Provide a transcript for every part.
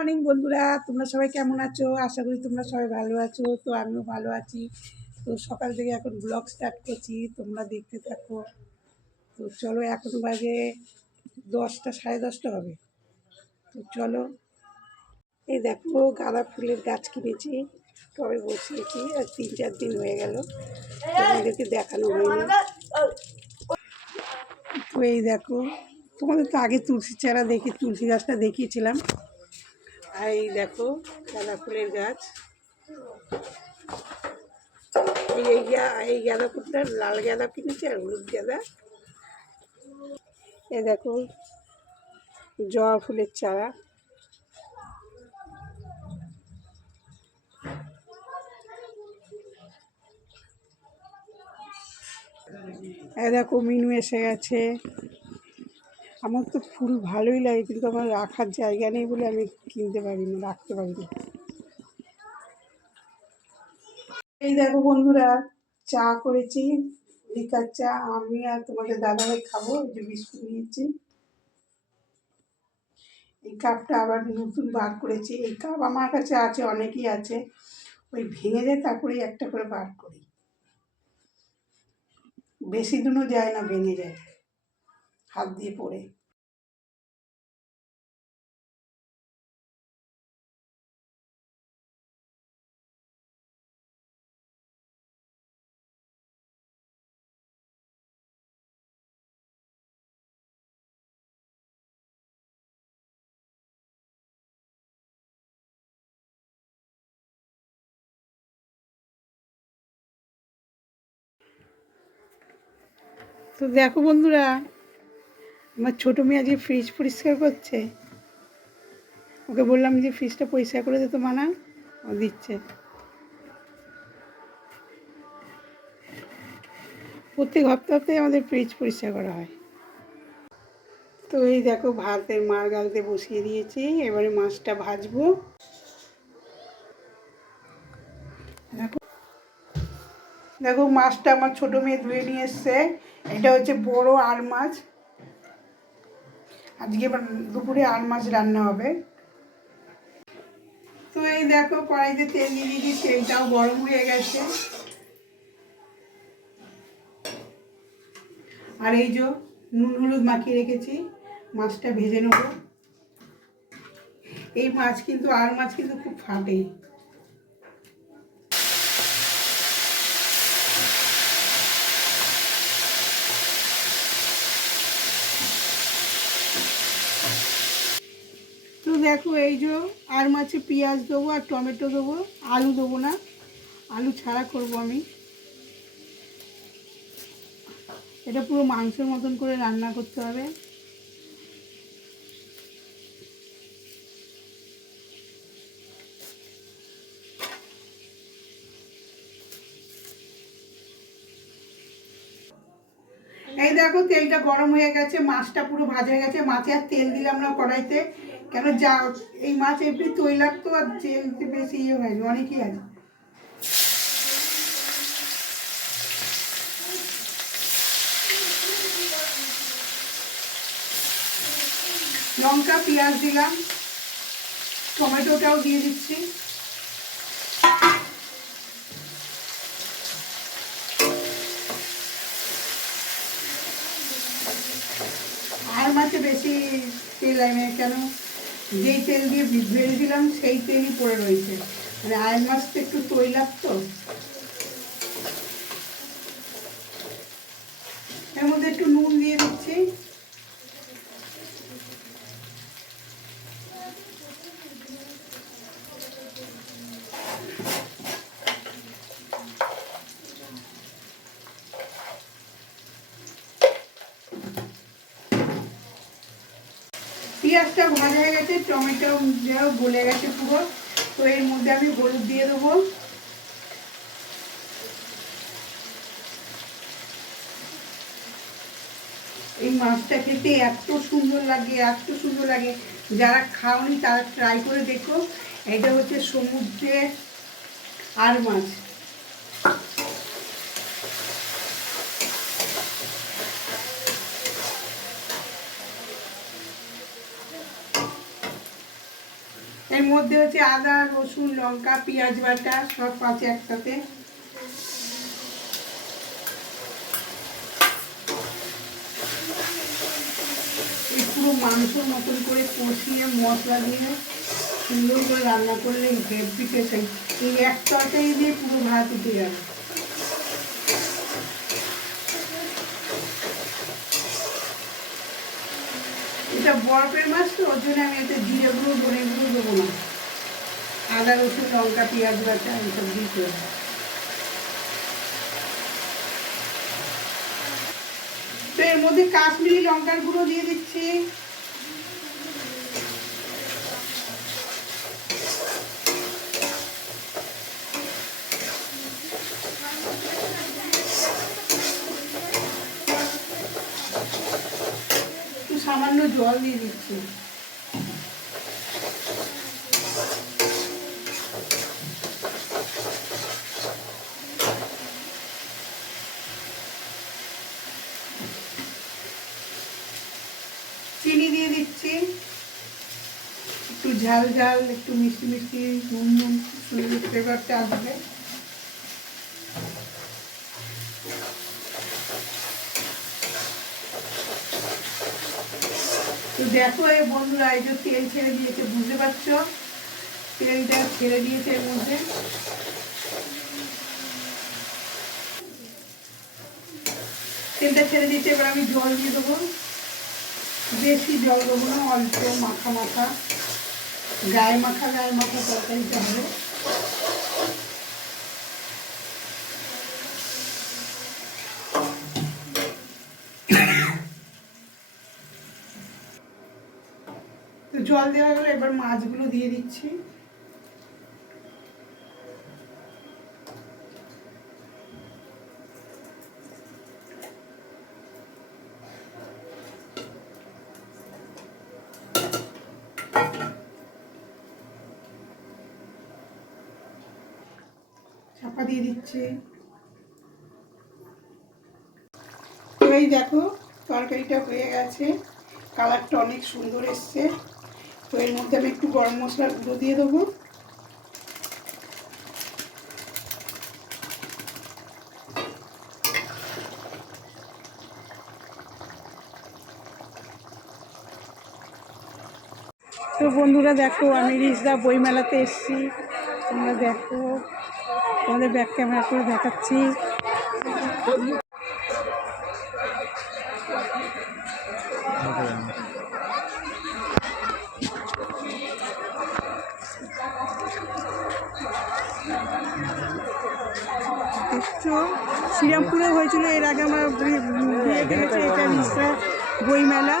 Morning বন্ধুরা, তোমরা সবাই কেমন আছো? আশা করি তোমরা সবাই ভালো আছো। তো আমিও ভালো আছি। তো সকাল থেকে এখন ব্লগ স্টার্ট করছি, তোমরা দেখতে থাকো। তো চলো, এখন বাজে 10টা, 10:30 হবে। তো চলো, এই দেখো গাঁদা ফুলের গাছ কিনেছি, টবে বসিয়েছি। আর 3-4 দিন হয়ে গেল, তোমাদেরকে দেখানো হয়নি। তো এই দেখো, তোমাদের তো আগে তুলসী চারা তুলসী গাছটা দেখিয়েছিলাম। আর এই দেখো গাঁদা ফুলের গাছ। এই গাঁদা ফুলটা লাল গাঁদা কিনেছি আর হলুদ গাঁদা। এই দেখো জবা ফুলের চারা। এই দেখো মিনু এসে গেছে। আমার তো ফুল ভালোই লাগে, কিন্তু আমার রাখার জায়গা নেই বলে আমি কিনতে পারি না, রাখতে পারি না। এই দেখো বন্ধুরা, চা করেছি, লিকার চা। আমি আর তোমাদের দাদাভাই খাবো। এই যে বিস্কুট নিয়েছি। এই কাপটা আবার নতুন বার করেছি। এই কাপ আমার কাছে আছে, অনেকই আছে। ওই ভেঙে যায়, তারপরেই একটা করে বার করি। বেশি দিনও যায় না, ভেঙে যায় হাত দিয়ে পড়ে। তো দেখো বন্ধুরা, আমার ছোটো মেয়ে আজকে ফ্রিজ পরিষ্কার করছে। ওকে বললাম যে ফ্রিজটা পরিষ্কার করে দিতে, মানা ও দিচ্ছে। প্রত্যেক হপ্তাহে আমাদের ফ্রিজ পরিষ্কার করা হয়। তো এই দেখো ভাতের মার গালতে বসিয়ে দিয়েছি, এবারে মাছটা ভাজবো। দেখো দেখো মাছটা আমার ছোটো মেয়ে ধুয়ে নিয়ে এসছে। এটা হচ্ছে বড় আর মাছ। আজকে দুপুরে আর মাছ রান্না হবে। তো এই দেখো কড়াইতে তেল দিয়ে দিয়েছি, তেলটাও গরম হয়ে গেছে। আর এই যে নুন হলুদ মাখিয়ে রেখেছি, মাছটা ভেজে নেব। এই মাছ কিন্তু আর মাছ কিন্তু খুব ফাটে। তো দেখো এই যে আর মাছে পেঁয়াজ দেবো আর টমেটো দেবো, আলু দেবো না, আলু ছাড়া করব আমি। এটা পুরো মাংসের মতন করে রান্না করতে হবে। এই দেখো তেলটা গরম হয়ে গেছে, মাছটা পুরো ভাজা হয়ে গেছে। মাছে আর তেল দিলাম না কড়াইতে, কেন যা এই মাছ এমনি তৈলাক্ত, আর তেল বেশি হয়নি, অনেকই আছে। লঙ্কা পেঁয়াজ দিলাম, টমেটোটাও দিয়ে দিচ্ছি। আর মাছে বেশি তেল লাগে, কেন যেই তেল দিয়ে ভেজেছিলাম সেই তেলই পড়ে রয়েছে। মানে আয়ের মাছ তো একটু তৈলাক্ত। এর মধ্যে একটু নুন দিয়ে দিচ্ছি। পেঁয়াজটা ভাজা হয়ে গেছে, টমেটো গলে গেছে পুরো। তো এর মধ্যে আমি হলুদ দিয়ে দেবো। এই মাছটা খেতে এত সুন্দর লাগে, এত সুন্দর লাগে। যারা খাওনি তারা ট্রাই করে দেখো। এটা হচ্ছে সমুদ্রের আর মাছ। এর মধ্যে হচ্ছে আদা, রসুন, লঙ্কা, পেঁয়াজ বাটা সব আছে একসাথে। এই পুরো মাংসর মতন করে কষিয়ে মশলা দিয়ে সুন্দর করে রান্না করলে হেভি টেস্ট। এই এক তরকারি দিয়ে পুরো ভাত উঠে যাবে। এটা বরফের মাছ তো, ওর জন্য আমি এতে জিরে গুঁড়ো, ধনে গুঁড়ো দেবো না। আদা, রসুন, লঙ্কা, পেঁয়াজ বাটা এইসব দিয়ে করবো। তো এর মধ্যে কাশ্মীরি লঙ্কার গুঁড়ো দিয়ে দিচ্ছি। সামান্য জল দিয়ে দিচ্ছি। চিনি দিয়ে দিচ্ছি, একটু ঝাল ঝাল, একটু মিষ্টি মিষ্টি, নুন নুন, সুন্দর ফ্লেভারটা আসবে। তো দেখো এই বন্ধুরা, এই যে তেল ছেড়ে দিয়েছে, বুঝতে পারছো? তেলটা ছেড়ে দিয়েছে এর মধ্যে। তেলটা ছেড়ে দিয়েছে, এবার আমি জল দিয়ে দেবো। বেশি জল দেবো না, অল্প মাখা মাখা, গায়ে মাখা তরকারিটা হবে। তো জল দেওয়া গেলে এবার মাছগুলো দিয়ে দিচ্ছি। চাপা দিয়ে দিচ্ছি। এই দেখো তরকারিটা হয়ে গেছে, কালারটা অনেক সুন্দর এসছে। তো এর মধ্যে আমি একটু গরম মশলার গুঁড়ো দিয়ে দেবো। তো বন্ধুরা দেখো, আমি রিজদা বইমেলাতে এসেছি। তোমরা দেখো, তোমাদের ব্যাক ক্যামেরা করে দেখাচ্ছি। দেখছো, শ্রীরামপুরে হয়েছিল এর আগে আমার বিয়েতে গেছে। এটা রিজদা বইমেলা।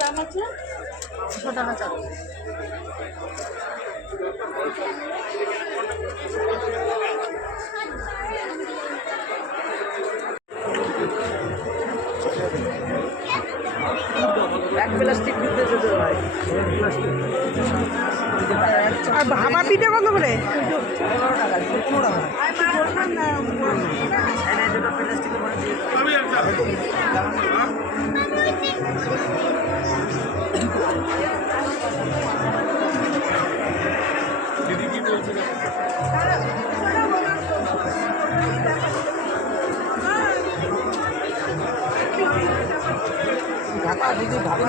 দাম আছে 200 টাকা চাল। এক প্লাস্টিক দিতে যেতে ভাই। আর ভাপা পিঠে কত করে? 15 টাকা। 15 টাকা আচ্ছা বলবেন না। এই যেটা প্লাস্টিকের মধ্যে দিয়ে দাও। আমি একটা দিদি কি বলছেন? ঢাকা দিদি ঢাকা